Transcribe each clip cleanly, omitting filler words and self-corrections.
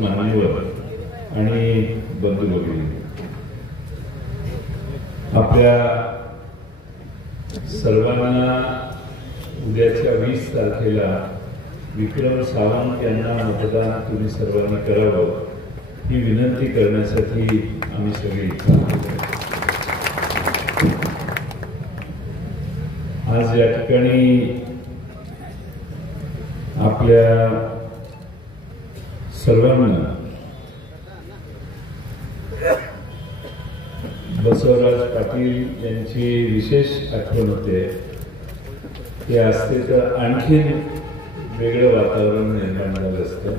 मान्यवर आणि बंधू भगिनी, आपल्या सर्वांना उद्याच्या 20 तारखेला विक्रम सावंत यांना मतदान तुम्ही सर्वांनी करावं ही विनंती करण्यासाठी आम्ही सगळे आज या ठिकाणी आपल्या सर्वांना बसवराज पाटील यांची विशेष आठवण होते. ते असते तर आणखीन वेगळं वातावरण निर्माण झालं असतं.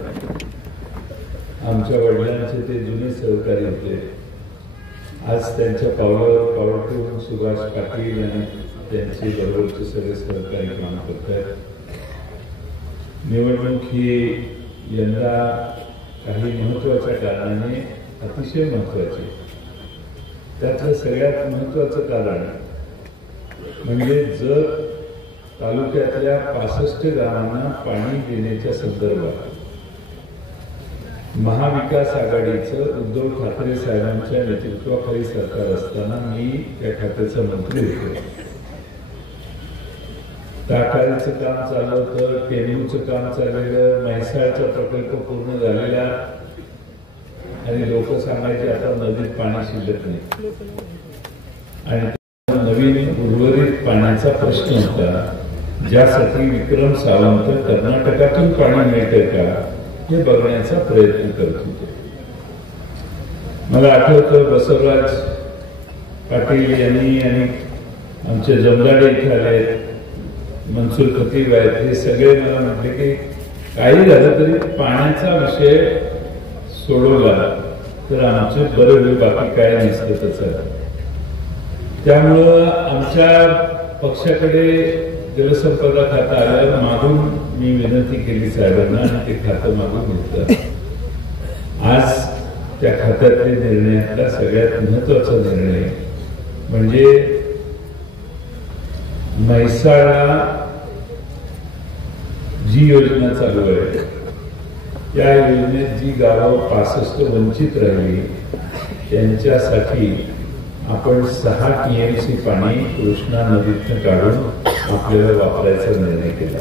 आमच्या वडिलांचे ते जुने सहकारी होते. आज त्यांच्या पावलावर पाऊल ठेवून सुभाष पाटील आणि त्यांचे बरोबरचे सगळे सहकारी काम करतात. निवडणूक ही यंदा काही महत्वाच्या कारणाने अतिशय महत्वाची. त्यातलं सगळ्यात महत्वाचं कारण म्हणजे जर तालुक्यातल्या 65 गावांना पाणी देण्याच्या संदर्भात महाविकास आघाडीचं उद्धव ठाकरे साहेबांच्या नेतृत्वाखाली सरकार असताना मी त्या खात्याचा मंत्री होतो. टाकाळीचं काम चालू होतं, टेंबूचं काम चाललेलं, म्हैसाळचा प्रकल्प पूर्ण झालेला आणि लोक सांगायचे आता नदीत पाणी शिल्लक नाही. आणि नवीन उर्वरित पाण्याचा प्रश्न होता, ज्यासाठी विक्रम सावंत कर्नाटकातून पाणी मिळते का हे बघण्याचा प्रयत्न करत होते. मला आठवतं बसवराज पाटील यांनी आणि आमचे जमदाडे इथे आले, मनसूर खतीब आहेत, हे सगळे मला म्हटले की काही झालं तरी पाण्याचा विषय सोडवला तर आमचे बरे होईल, बाकी काय नसतं तसं. त्यामुळं आमच्या पक्षाकडे जलसंपदा खातं आल्यावर मागून मी विनंती केली साहेबांना आणि ते खातं मागून घेतलं. आज त्या खात्यातले निर्णयातला सगळ्यात महत्वाचा निर्णय म्हणजे म्हैसाळला जी योजना चालू आहे त्या योजनेत जी गावं 65 वंचित राहिली त्यांच्यासाठी आपण 6 TMC पाणी कृष्णा नदीतून काढून आपल्याला वापरायचा निर्णय केला.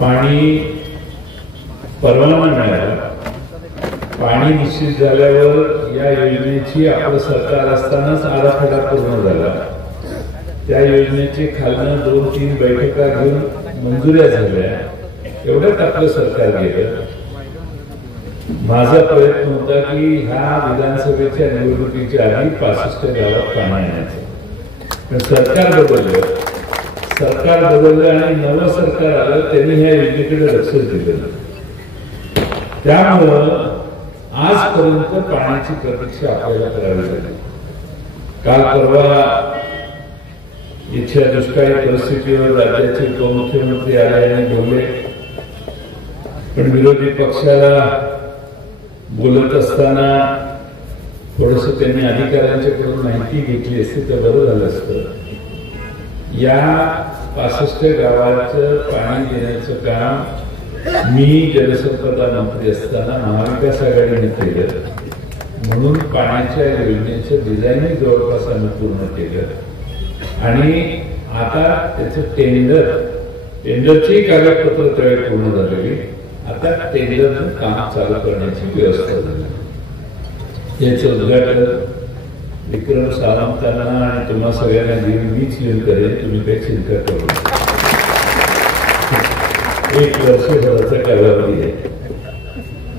पाणी परवाना मिळाला. पाणी निश्चित झाल्यावर या योजनेची आपलं सरकार असतानाच आराखडा पूर्ण झाला. त्या योजनेचे खालनं 2-3 बैठका घेऊन मंजुऱ्या झाल्या. एवढ्यात आपलं सरकार गेलं. माझा प्रयत्न होता की ह्या विधानसभेच्या निवडणुकीच्या आधी 65 गावात पाणी आणायचं. पण सरकार बदललं आणि नवं सरकार आलं, त्यांनी ह्या योजनेकडे लक्षच दिलं. त्यामुळं आजपर्यंत पाण्याची प्रतीक्षा आपल्याला करावी लागली. काल परवा इच्छा दुष्काळी परिस्थितीवर राज्याचे उपमुख्यमंत्री आले आणि बोलले, पण विरोधी पक्षाला बोलत असताना थोडस त्यांनी अधिकाऱ्यांच्याकडून माहिती घेतली असती तर बरं झालं असतं. या 65 गावाचं पाणी देण्याचं काम मी जलसंपदा मंत्री असताना महाविकास आघाडीने केलं. म्हणून पाण्याच्या योजनेचं डिझाईनही जवळपास आम्ही पूर्ण केलं आणि आता त्याचं टेंडरची कागदपत्र तयार पूर्ण झालेली. आता टेंडरचं काम चालू करण्याची व्यवस्था झाली. याचं उद्घाटन विक्रम सावंतांना आणि तुम्हा सगळ्यांना घेऊन मीच येऊन करेन. तुम्ही काही चिंता करू नका. 1 वर्षभराचा कालावधी आहे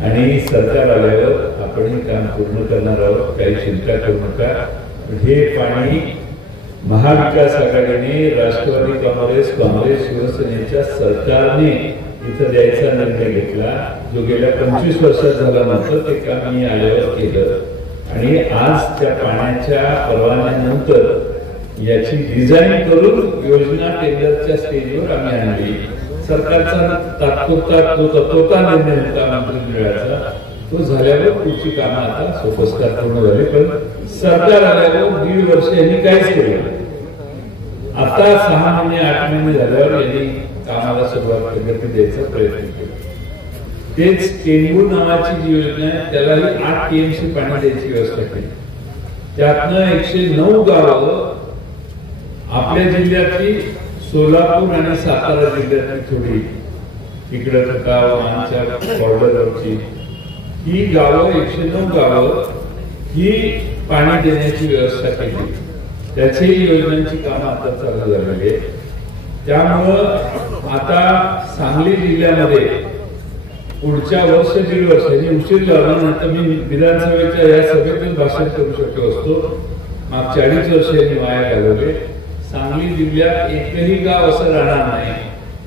आणि सरकार आल्यावर आपण हे काम पूर्ण करणार आहोत. काही चिंता करू नका. हे पाणी महाविकास आघाडीने, राष्ट्रवादी काँग्रेस, शिवसेनेच्या सरकारने इथं द्यायचा निर्णय घेतला, जो गेल्या 25 वर्षात झाला नव्हतं. ते काम मी आल्यावर केलं आणि आज त्या पाण्याच्या परवान्यानंतर याची डिझाईन करून योजना टेंडरच्या स्टेजवर आम्ही आणली. सरकारचा तात्पुरता जो तत्वता निर्णय होता मंत्रिमंडळाचा, तो झाल्यावर पुढची कामं आता सोपस्कार पूर्ण झाली. पण सरकार आल्यावर 1.5 वर्ष यांनी काहीच केलं. आता 6 महिने 8 महिने झाल्यावर यांनी कामाला सुरुवात गती द्यायचा प्रयत्न केला. तेच टेंगू नावाची जी योजना आहे त्यालाही 8 TMC पाणी द्यायची व्यवस्था केली. त्यातनं 109 गावं आपल्या जिल्ह्यातली, सोलापूर आणि सातारा जिल्ह्यातली थोडी इकडे गाव आमच्या बॉर्डरवरची ही गावं 109 गावं ही पाणी देण्याची व्यवस्था केली. त्याचीही योजनांची कामं आता चालू झालेली आहे. त्यामुळं आता सांगली जिल्ह्यामध्ये पुढच्या वर्ष दीड वर्षांनी उशीर झाल्यानंतर मी विधानसभेच्या या सभेतून भाषण करू शकलो असतो. मागच्या 2.5 वर्षांनी वाया घालवले. सांगली जिल्ह्यात एकही गाव असं राहणार नाही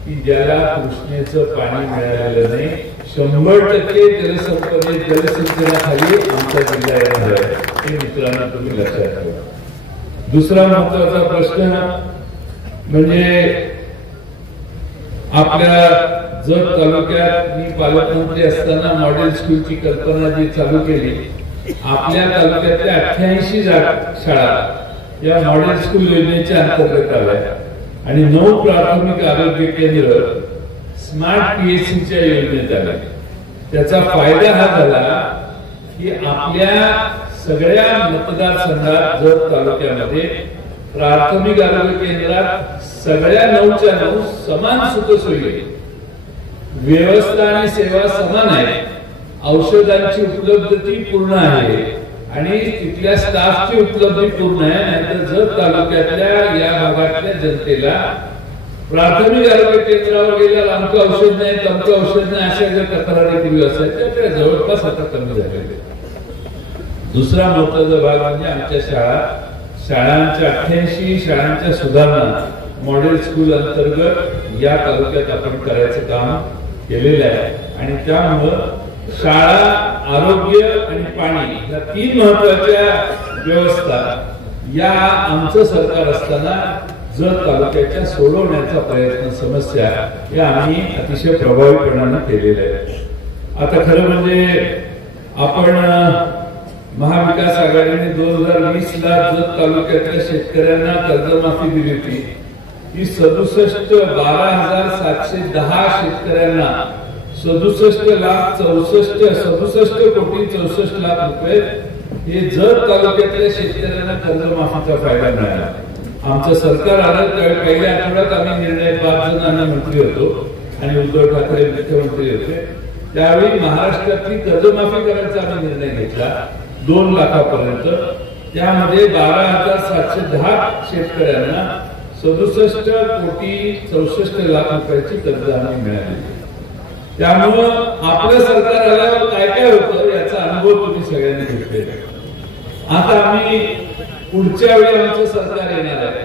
की ज्याला कृष्णेचं पाणी मिळालेलं नाही. 100% जलसिंचनाखाली आमचा जिल्हा येणार आहे हे मित्रांनो तुम्ही लक्षात ठेवा. दुसरा महत्वाचा प्रश्न म्हणजे आपल्या जत तालुक्यात मी पालकमंत्री असताना मॉडेल स्कूलची कल्पना जी चालू केली. आपल्या तालुक्यातल्या 88 शाळा या मॉडेल स्कूल योजनेच्या अंतर्गत आल्या आणि 9 प्राथमिक आरोग्य केंद्र स्मार्ट PSCच्या योजनेत आले. त्याचा फायदा हा झाला की आपल्या सगळ्या मतदारसंघात जत तालुक्यामध्ये प्राथमिक आरोग्य केंद्रात सगळ्या 9च्या 9 समान सुखसोयी, व्यवस्था आणि सेवा समान आहे, औषधांची उपलब्धती पूर्ण आहे आणि तिथल्या स्टाफची उपलब्धी पूर्ण आहे. नाहीतर जत तालुक्यातल्या या भागातल्या जनतेला प्राथमिक आरोग्य केंद्रावर गेल्यावर आमचं औषध नाही, तमचं औषध नाही अशा ज्या तक्रारी पूर्वी असायच्या त्या जवळपास आता कमी झालेल्या. दुसरा महत्वाचा भाग म्हणजे आमच्या शाळांच्या 88 शाळांच्या सुधारणा मॉडेल स्कूल अंतर्गत या तालुक्यात आपण करायचं काम केलेलं आहे. आणि त्यामुळं शाळा, आरोग्य आणि पाणी या 3 महत्वाच्या व्यवस्था या आमचं सरकार असताना जत तालुक्याच्या सोडवण्याचा प्रयत्न, समस्या या आम्ही अतिशय प्रभावीपणाने केलेल्या आहेत. आता खरं म्हणजे आपण महाविकास आघाडीने 2020ला जत तालुक्यातल्या शेतकऱ्यांना कर्जमाफी दिली होती. ही 12,710 शेतकऱ्यांना 67 कोटी 64 लाख रुपये हे जत तालुक्यातल्या शेतकऱ्यांना कर्जमाफीचा फायदा मिळाला. आमचं सरकार आलं त्यावेळी पहिल्या आठवड्यात आम्ही निर्णय 5 जण आम्ही मंत्री होतो आणि उद्धव ठाकरे मुख्यमंत्री होते. त्यावेळी महाराष्ट्रातली कर्जमाफी करायचा आम्ही निर्णय घेतला 2 लाखापर्यंत. त्यामध्ये 12,710 शेतकऱ्यांना 67 कोटी 64 लाख रुपयाची कर्ज आम्ही मिळाली. त्यामुळं आपलं सरकार आल्यावर काय काय होतं याचा अनुभव तुम्ही सगळ्यांनी घेतलेला. आता आम्ही पुढच्या वेळी आमचं सरकार येणार आहे.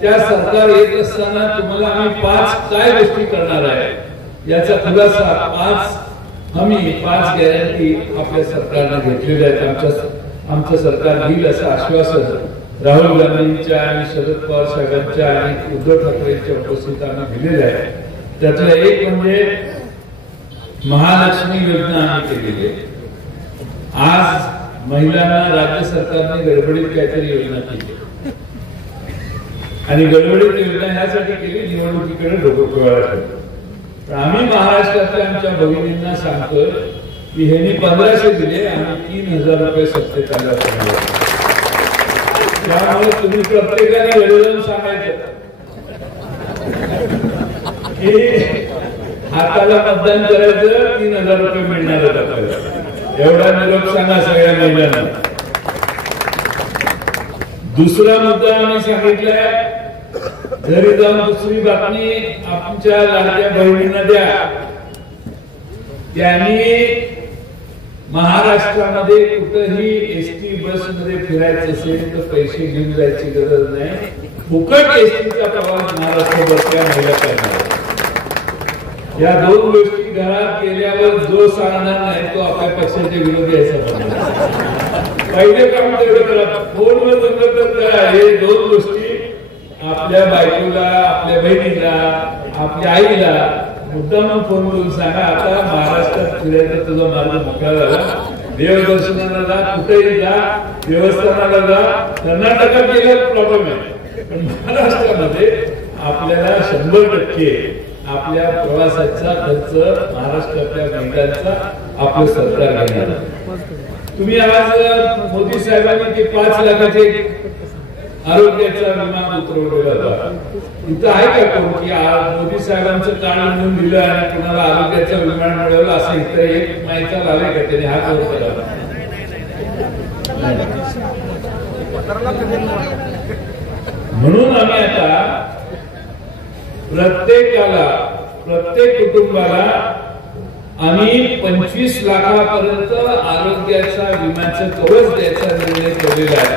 त्या सरकार येत असताना तुम्हाला आम्ही 5 काय गोष्टी करणार आहे याचा खुलासा 5 गॅरंटी आपल्या सरकारने घेतलेल्या आहेत. आमचं सरकार घेईल असं आश्वासन राहुल गांधींच्या आणि शरद पवार साहेबांच्या आणि उद्धव ठाकरेंच्या उपस्थितीत आम्ही दिलेलं आहे. त्यातलं एक म्हणजे महालक्ष्मी योजना आम्ही केलेली आहे. आज महिलांना राज्य सरकारने गडबडीत काहीतरी योजना केली आणि गडबडीत योजना ह्यासाठी केली निवडणुकीकडे डोकं ठेवण्यासाठी. आम्ही महाराष्ट्रातल्या आमच्या भगिनींना सांगतोय की ह्यांनी 1500 दिले, आम्ही 3000 रुपये सत्तेत आल्या. त्यामुळे तुम्ही प्रत्येकाने घरी जाऊन सांगायचं की हाताला मतदान करायचं 3000 रुपये मिळणार आपल्याला. एवढा निरोप सांगा सगळ्या महिलांना. दुसरा मुद्दा आम्ही सांगितलाय, घरी जाऊन दुसरी बातमी आमच्या लाडक्या बहिणींना द्या. त्यांनी महाराष्ट्रामध्ये कुठेही ST बसमध्ये फिरायचं असेल तर पैसे घेऊन जायची गरज नाही. फुकट STचा प्रवास महाराष्ट्रभर त्या महिला करणार. या 2 गोष्टी घरात गेल्यावर जो सांगणार नाही तो आपल्या पक्षाचे विरोधी आहे. पहिले काम तेवढं करा, फोनवर बंद करा. हे 2 गोष्टी आपल्या बायकोला, आपल्या बहिणीला, आपल्या आईला मुद्दाम फोन करून सांगा. आता महाराष्ट्रात फिरायचा तुझा मार्ग मोकळा झाला. देवदर्शनाला जा, कुठेही जा, देवस्थानाला जा. कर्नाटकात गेल्यावर प्रॉब्लेम आहे, पण महाराष्ट्रामध्ये आपल्याला 100% आपल्या प्रवासाचा खर्च महाराष्ट्रातल्या महिलांचा आपलं सरकार घेणार. तुम्ही आज मोदी साहेबांनी ते 5 लाखाचे आरोग्याचा विमा उतरवलेला होता. इथं आहे का कोण की मोदी साहेबांचं कार्ड म्हणून दिलं आणि कुणाला आरोग्याचा विमा मिळवलं असं इथं एक माहिती लावले का त्याने हात वर केला? म्हणून आम्ही आता प्रत्येक कुटुंबाला आम्ही 25 लाखापर्यंत आरोग्याचा विम्याचं कवच द्यायचा निर्णय केलेला आहे.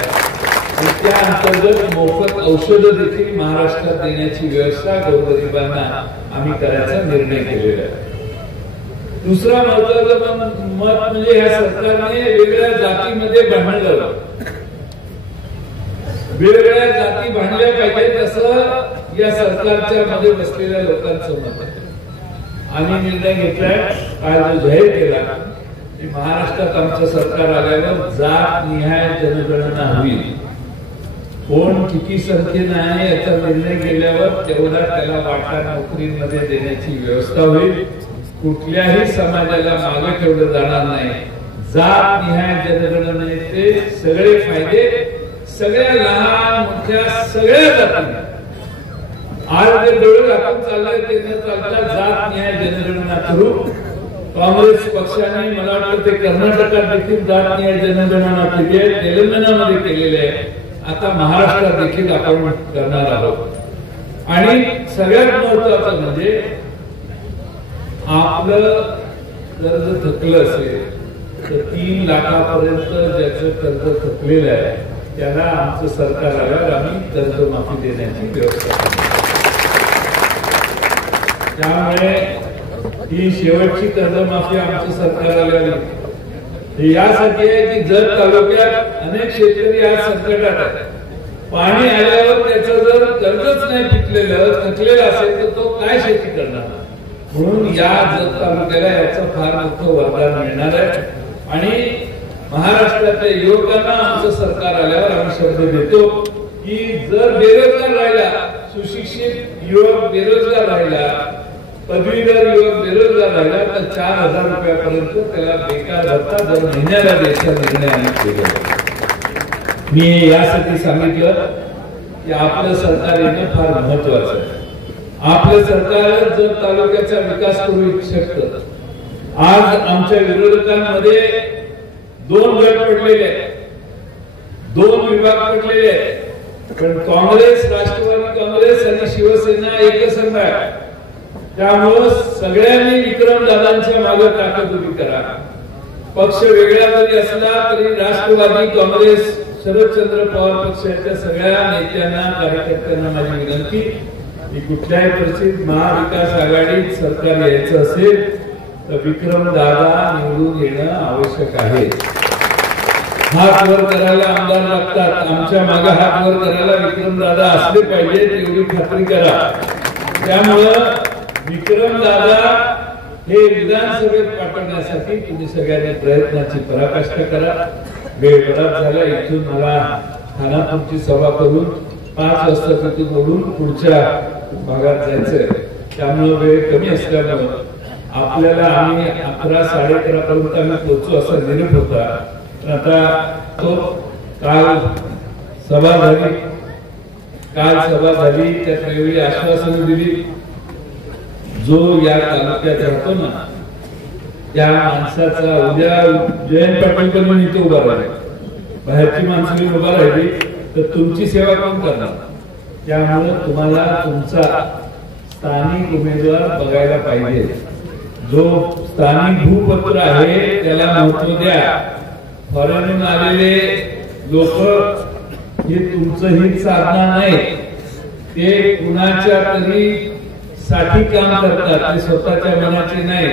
त्या अंतर्गत मोफत औषधं देखील महाराष्ट्रात देण्याची व्यवस्था गोरगरिबांना आम्ही करायचा निर्णय केलेला आहे. दुसरा महत्वाचा मत म्हणजे या सरकारने वेगळ्या जातीमध्ये भांडण लावलं. वेगवेगळ्या जाती भांडल्या पाहिजे असं या सरकारच्या मध्ये बसलेल्या लोकांचं मत आहे. आम्ही निर्णय घेतलाय, काल जो जाहीर केला की महाराष्ट्रात आमचं सरकार आल्यावर जात निहाय जनगणना होईल. कोण किती संख्येनं आहे याचा निर्णय केल्यावर तेवढा त्याला वाटा नोकरीमध्ये देण्याची व्यवस्था होईल. कुठल्याही समाजाला मागे ठेवलं जाणार नाही. जात निहाय जनगणनेचे सगळे फायदे सगळ्या लहान मोठ्या सगळ्या जातींना आज जे डोळे राखून चाललंय ते न चालता जात निहाय जनगणना करू. काँग्रेस पक्षाने मला वाटतं ते कर्नाटकात देखील जात निहाय जनगणना केली आहे, तेलंगणामध्ये केलेले आहे, आता महाराष्ट्रात देखील आपण करणार आहोत. आणि सगळ्यात महत्वाचं म्हणजे आपलं कर्ज थकलं असेल तर 3 लाखापर्यंत ज्याचं कर्ज थकलेलं आहे त्याला आमचं सरकार आल्यावर आम्ही कर्जमाफी देण्याची व्यवस्था करू. त्यामुळे ही शेवटची कर्जमाफी आमचं सरकार आल्यावर यासाठी आहे की जर तालुक्यात अनेक शेतकरी आज संकटात आहेत. पाणी आल्यावर त्याचं जर कर्जच नाही पिकलेलं थकलेलं असेल तर तो काय शेती करणार. म्हणून या जत तालुक्याला याचं फार मोठं वरदान मिळणार आहे. आणि महाराष्ट्रातल्या युवकांना आमचं सरकार आल्यावर आम्ही शब्द देतो की जर बेरोजगार राहिला, सुशिक्षित युवक बेरोजगार राहिला, पदवीधर युवक बेरोजगार राहिला तर 4,000 रुपयापर्यंत त्याला बेकार भत्ता दर महिन्याला द्यायचा निर्णय आम्ही केला. मी यासाठी सांगितलं की आपलं सरकार येणं फार महत्वाचं आहे. आपलं सरकार जर तालुक्याचा विकास करू इच्छितं. आज आमच्या विरोधकांमध्ये 2 गट पडलेले आहेत, 2 विभाग पडलेले आहेत. पण काँग्रेस, राष्ट्रवादी काँग्रेस आणि शिवसेना एकसंघ आहे. त्यामुळे सगळ्यांनी विक्रम दादांच्या मागे ताकद उभी करा. पक्ष वेगळा जरी असला तरी राष्ट्रवादी काँग्रेस, शरदचंद्र पवार पक्षाच्या सगळ्या नेत्यांना, कार्यकर्त्यांना माझी विनंती की कुठल्याही परिस्थितीत महाविकास आघाडीत सरकार यायचं असेल तर विक्रम दादा निवडून येणं आवश्यक आहे. हात वर करायला आमदार लागतात, आमच्या मागे हात वर करायला विक्रम दादा असले पाहिजे एवढी खात्री करा. त्यामुळं विक्रम दादा हे विधानसभेत पाठवण्यासाठी तुम्ही सगळ्यांनी प्रयत्नाची पराकाष्ठा करा. वेळ बराच झाला. इथून मला खानापूरची सभा करून 5 वाजता तिथून ओढून पुढच्या भागात जायचंय. त्यामुळे वेळ कमी असल्यामुळे आपल्याला आम्ही 11, 11:30 पर्यंत आम्ही पोहोचू असा निरोप होता. आता तो काल सभा झाली त्यात वेगळी आश्वासनं दिली. जो या तालुक्यात राहतो ना त्या माणसाचा उद्या जयंत पाटील पण इथे उभा राहिले, बाहेरची माणसं उभा राहिली तर तुमची सेवा कोण करणार. त्यामुळे तुम्हाला तुमचा स्थानिक उमेदवार बघायला पाहिजे. जो स्थानिक भूपत्र आहे त्याला महत्व द्या. फॉरेनहून आलेले लोक हे तुमचं हित साधणार नाही, ते कुणाच्या तरी साठी काम करतात, ते स्वतःच्या मनाचे नाही.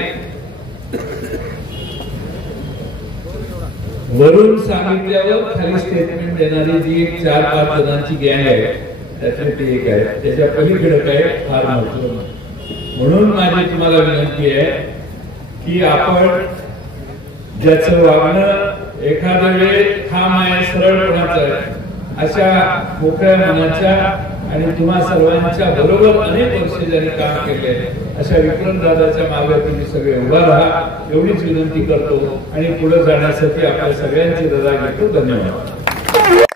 वरून सांगितल्यावर खाली स्टेटमेंट देणारी जी 4-5 जणांची गँग आहे त्यातली ती एक आहे. त्याच्या पलीकडे काय फार महत्व. म्हणून माझी तुम्हाला विनंती आहे की आपण ज्याचं वागणं एखाद्या वेळेस ठाम आहे, सरळपणाचं आहे, अशा मोकळ्या मनाच्या आणि तुम्हा सर्वांच्या बरोबर अनेक वर्ष ज्यांनी काम केले अशा विक्रमदादाच्या मागे तुम्ही सगळे उभा राहा एवढीच विनंती करतो आणि पुढे जाण्यासाठी आपल्या सगळ्यांची रजा घेतो. धन्यवाद.